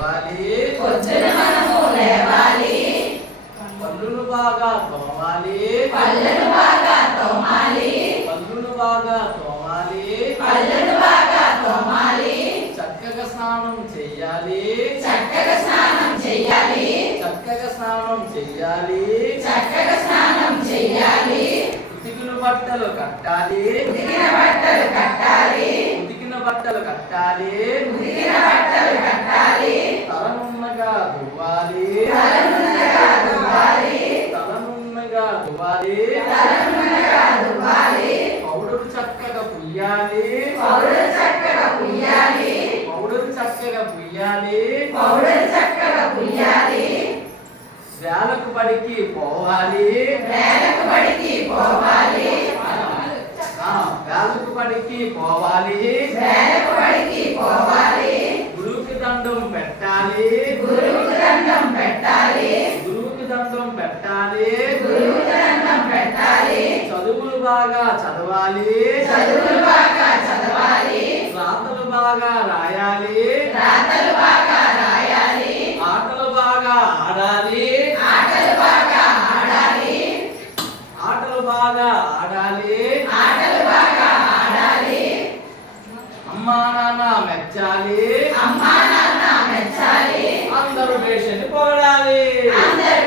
పొద్దున మనము లేవాలి, పళ్ళును బాగా తోమాలి, పళ్ళను బాగా తోమాలి, పళ్ళును బాగా తోమాలి, పళ్ళను బాగా తోమాలి, చక్కగా స్నానం చెయ్యాలి, చక్కగా స్నానం చెయ్యాలి, చక్కగా స్నానం చెయ్యాలి, చక్కగా స్నానం చెయ్యాలి, ఉతికిన బట్టలు కట్టాలి, ఉతికిన బట్టలు కట్టాలి, ఉతికిన బట్టలు కట్టాలి, ఉతికిన బట్టలు కట్టాలి, తలనున్నగా దువ్వాలి, తలనున్నగా దువ్వాలి, తలనున్నగా దువ్వాలి, తలనున్నగా దువ్వాలి, పౌడరు చక్కగా పుయ్యాలి, పౌడరు చక్కగా పుయ్యాలి, పౌడరు చక్కగా పుయ్యాలి, పౌడరు చక్కగా పుయ్యాలి, వేలకు బడికి పోవాలి, వేలకు బడికి పోవాలి, వేలకు బడికి పోవాలి, వేలకు బడికి పోవాలి, గురువుకి దండం పెట్టాలి, గురువుకి దండం పెట్టాలి, గురువుకి దండం పెట్టాలి, గురువుకి దండం పెట్టాలి, చదువులు బాగా చదవాలి, చదువులు బాగా చదవాలి, రాతలు బాగా రాయాలి, రాతలు బాగా రాయాలి, ఆటలు బాగా ఆడాలి, ఆటలు బాగా ఆడాలి, ఆటలు బాగా ఆడాలి, ఆటలు బాగా ఆడాలి, అమ్మా నాన్న మెచ్చాలి, అమ్మా నాన్న మెచ్చాలి, అందరూ పేషెంట్ పోడాలి. అందరూ